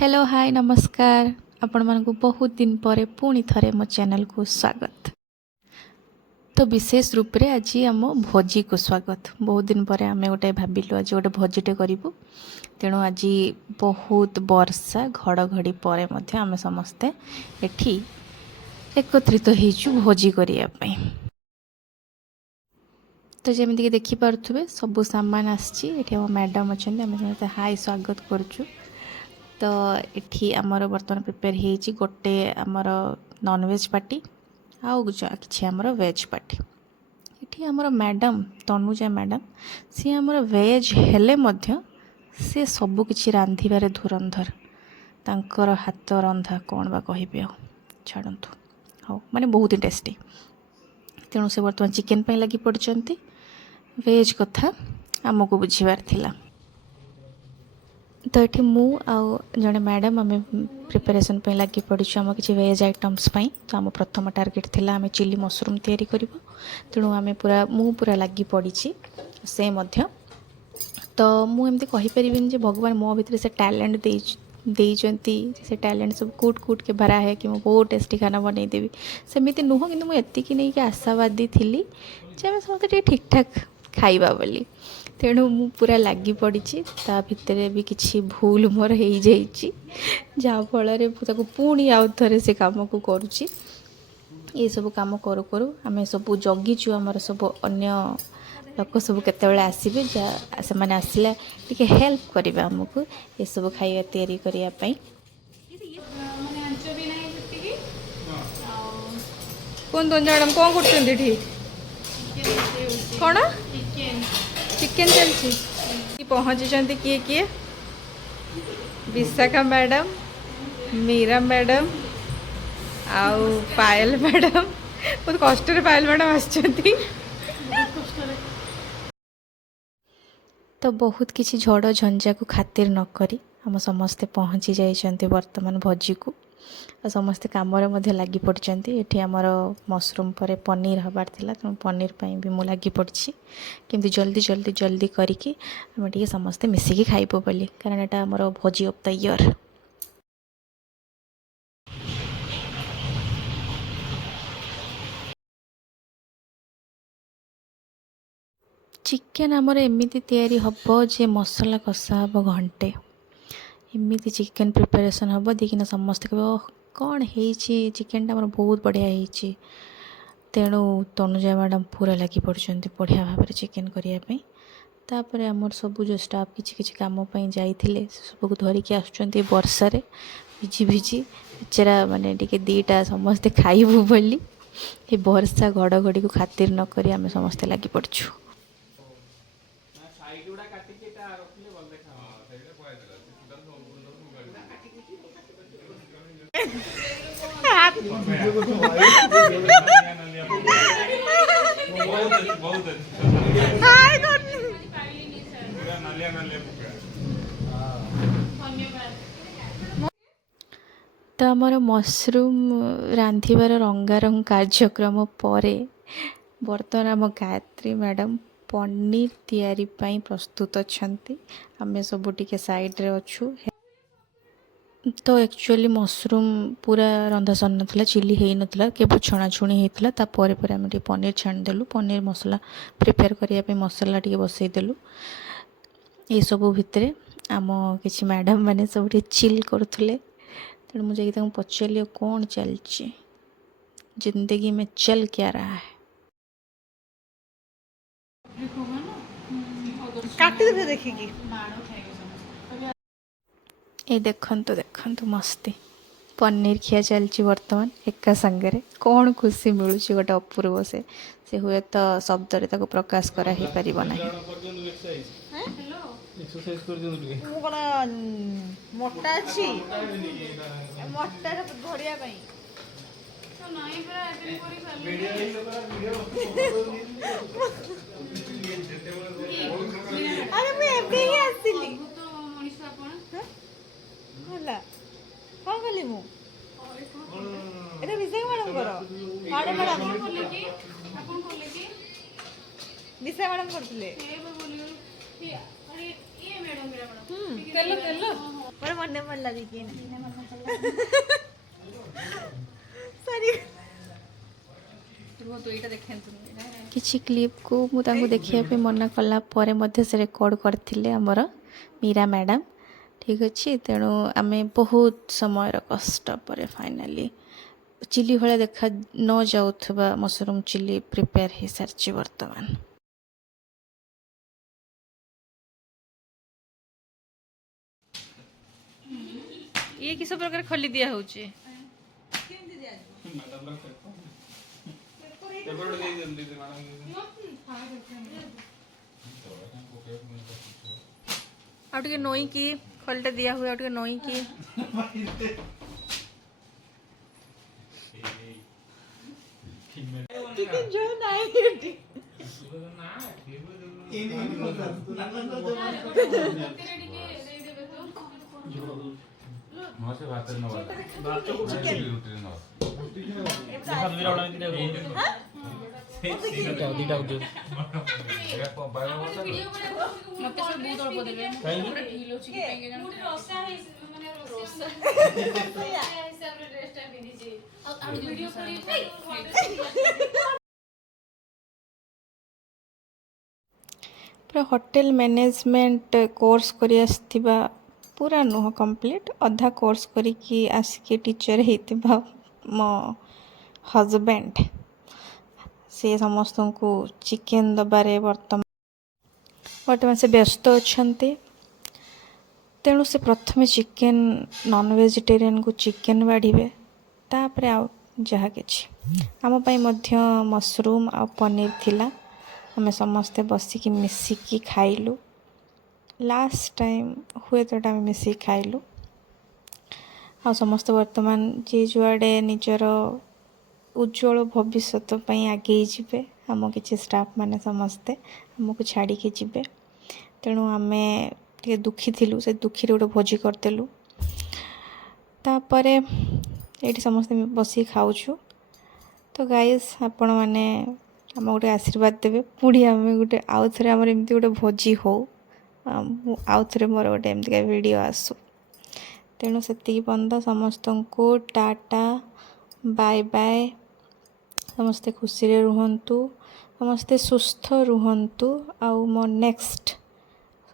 Hello hi नमस्कार आपण मानकु बहुत दिन पर पुणी थरे मो चैनल को स्वागत। तो विशेष रूप रे आज आम भोजी को स्वागत। बहुत दिन पर आम गोटे भाविलु आज गोटे भोजीटे करूँ, तेणु आज बहुत वर्षा घड़घड़ी पर आम समस्ते एठी एकत्रित होइछु भोजी करिया। तो जमीक देखिपे सबू सामान आसी मैडम अच्छा आम समस्त हाई स्वागत करुचु। तो ये आमर बर्तमान प्रिपेयर होती गोटे आमर नॉनवेज पार्टी आउ कि आमर वेज पार्टी। ये आमर मैडम तनुजा मैडम सी आमर वेज हेले मध्य से सबु किछि रांधिबारे धुरंधर। तांकर हाथ रंधा कौन बा कहबे छाड़तु हाँ माने बहुत ही टेस्टी। तेणु से बर्तमान चिकेन पे लगी पड़चंती। वेज कथा आमको बुझीबार थिला। तो ये मु आउ जड़े मैडम आम प्रिपेरेसन पे लगी पड़ू आम किसी वेज आइटम्स पाई। तो आम प्रथम टार्गेट थिला आम चिली मशरूम तैयारी करिबो। तेणु आम पूरा लगी पड़ी से मध्य। तो मु एमती कहि परिबिन जे भगवान मो भीतर से टैलेंट देइचंती से टैलेंट सब कूट कूट के भरा है कि मैं बहुत टेस्टी खाना बनई देवी सेमिति नुह कि मुझे एतिकी नहीं कि आशावादी थी जे आम समस्त ठीक ठाक खाइबा बोली। तेणु मु पूरा लगी पड़ी ता भितर भी किसी भूल मोर हो जाफल पुणी आउ थे से कम को करुच्ची। ये सब कम करू करू आम सब जगिचु आमर सब अन्य लोक सब केतबेले आसबे से मैंने आसला टिके हेल्प करेंगे आमको ये सब खाଇବା तैयारी करिया पई। कौन तुम मैडम कौन कर कौन चिकेन चलती पहुँची किए किए विशाखा मैडम मीरा मैडम आउ पायल मैडम बहुत कष्ट पायल मैडम आसछंती। तो बहुत किसी झड़ झंझा को खातिर न करी आम समस्ते पहुँची जाइछंती वर्तमान भोजी को। समस्ते कम लगी पड़ती। ये आमर मशरूम पर पनीर हबार थिला तेणु पनीर पाई भी मु लगी पड़ी कि जल्दी जल्दी जल्दी करके आम टे समस्ते मिसिकी खाइबो बोली कारण यहाँ आमर भोजी ऑफ द ईयर। चिकेन आमर एमती तैयारी हम जे मसला कषा हम घंटे एमती चिकेन प्रिपरेशन हम देखिना समस्ते कह कौन है चिकेन टा बहुत बढ़िया है। तेणु तनुजा मैडम पूरा लगी पड़ते बढ़िया भाव में चिकेन करने। तापर आमर सब जो स्टाफ किसी किसी कम जाइए सबको धरिकी आसुँच वर्षार भिजी भिजी बेचारा माने टिके दीटा समस्ते खाइबू बोली ये वर्षा घड़घड़ी को खातिर न करी आम समस्ते लगी पड़छु। तो आमर मशरूम रांधिबार रंगारंग कार्यक्रम पर बर्तमान आम गायत्री मैडम पनीर तैयारी पाई प्रस्तुत अच्छंती। आमे सब टिके साइड रे अच्छु। तो एक्चुअली मशरूम पूरा रंधा सर नाला चिली हो नाला केवल छणाछुणी होता तापर आम पनीर छाणीदेलु। पनीर मसला प्रिपेयर करने मसला टी बसईदेलु। ये सब भितर आम किसी मैडम मैंने सब चिल करुले। तेणु मुझे पचारि कौन चलची जिंदगी में चल क्या रहा है। ये देखंतु देखंतु मस्ती पनीर खिया चलची वर्तमान एका संगे कौन खुशी मिलूँ गोटे अपूर्व से हुए तो शब्द प्रकाश करा ही पारिबो नाही। मोटा अच्छी मोटा धरिया अरे मैं एबे ही आसिली होला कौन कली मु एटा विशाखा मैडम करो मैडम मैडम बोले कि अपन बोले कि विशाखा मैडम करथिले ए बोलियो कि अरे ये मैडम मेरा मैडम तेल तेल पर ମନେ ପଡିଲା ଦିକି ସରି କିଛି କ୍ଲିପ୍କୁ ମୁଁ ତାଙ୍କୁ ଦେଖିବା ପାଇଁ ମନା କଲା ପରେ ମଧ୍ୟ ସେ ରେକର୍ଡ଼ କରିଥିଲେ ଆମର ମୀରା ମ୍ୟାଡ଼ାମ୍। ଠିକ୍ ଅଛି, ତେଣୁ ଆମେ ବହୁତ ସମୟର କଷ୍ଟ ପରେ ଫାଇନାଲି ଚିଲି ଭଳିଆ ଦେଖା ନ ଯାଉଥିବା ମସରୁମ୍ ଚିଲି ପ୍ରିପେୟାର ହେଇସାରିଛି ବର୍ତ୍ତମାନ। ଇଏ କିସ ପ୍ରକାର ଖୋଲି ଦିଆ ହେଉଛି? ଆଉ ଟିକେ ନଈକି ଖୋଲିଟା ଦିଆ ହୁଏ, ଆଉ ଟିକେ ନଈକି ଟିକେ ଯୋଉ ନାହିଁ ପୁରା ହୋଟେଲ ମ୍ୟାନେଜମେଣ୍ଟ କୋର୍ସ କରି ଆସିଥିବା, ପୁରା ନୁହଁ କମ୍ପ୍ଲିଟ୍, ଅଧା କୋର୍ସ କରିକି ଆସିକି ଟିଚର ହେଇଥିବା ମୋ ହଜବେଣ୍ଡ ସେ ସମସ୍ତଙ୍କୁ ଚିକେନ୍ ଦେବାରେ ବର୍ତ୍ତମାନ ସେ ବ୍ୟସ୍ତ ଅଛନ୍ତି। ତେଣୁ ସେ ପ୍ରଥମେ ଚିକେନ୍ ନନ୍ ଭେଜିଟେରିଆନକୁ ଚିକେନ୍ ବାଢ଼ିବେ, ତାପରେ ଆଉ ଯାହା କିଛି। ଆମ ପାଇଁ ମଧ୍ୟ ମସରୁମ୍ ଆଉ ପନିର ଥିଲା, ଆମେ ସମସ୍ତେ ବସିକି ମିଶିକି ଖାଇଲୁ। ଲାଷ୍ଟ ଟାଇମ୍ ହୁଏତ ଏଟା ଆମେ ମିଶିକି ଖାଇଲୁ। ଆଉ ସମସ୍ତେ ବର୍ତ୍ତମାନ ଯିଏ ଯୁଆଡ଼େ ନିଜର ଉଜ୍ଜଳ ଭବିଷ୍ୟତ ପାଇଁ ଆଗେଇ ଯିବେ। ଆମ କିଛି ଷ୍ଟାଫ୍ ମାନେ ସମସ୍ତେ ଆମକୁ ଛାଡ଼ିକି ଯିବେ, ତେଣୁ ଆମେ ଟିକେ ଦୁଃଖୀ ଥିଲୁ। ସେ ଦୁଃଖୀରେ ଗୋଟେ ଭୋଜି କରିଦେଲୁ। ତାପରେ ଏଇଠି ସମସ୍ତେ ବସିକି ଖାଉଛୁ। ତ ଗାଇସ୍, ଆପଣମାନେ ଆମକୁ ଗୋଟେ ଆଶୀର୍ବାଦ ଦେବେ, ପୁଣି ଆମେ ଗୋଟେ ଆଉଥରେ ଆମର ଏମିତି ଗୋଟେ ଭୋଜି ହଉ, ଆଉଥରେ ମୋର ଗୋଟେ ଏମିତିକା ଭିଡ଼ିଓ ଆସୁ। ତେଣୁ ସେତିକି ପର୍ଯ୍ୟନ୍ତ ସମସ୍ତଙ୍କୁ ଟାଟା, ବାଏ ବାଏ। ସମସ୍ତେ ଖୁସିରେ ରୁହନ୍ତୁ, ସମସ୍ତେ ସୁସ୍ଥ ରୁହନ୍ତୁ। ଆଉ ମୋ ନେକ୍ସଟ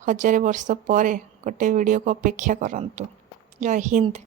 1000 ବର୍ଷ ପରେ ଗୋଟେ ଭିଡ଼ିଓକୁ ଅପେକ୍ଷା କରନ୍ତୁ। ଜୟ ହିନ୍ଦ।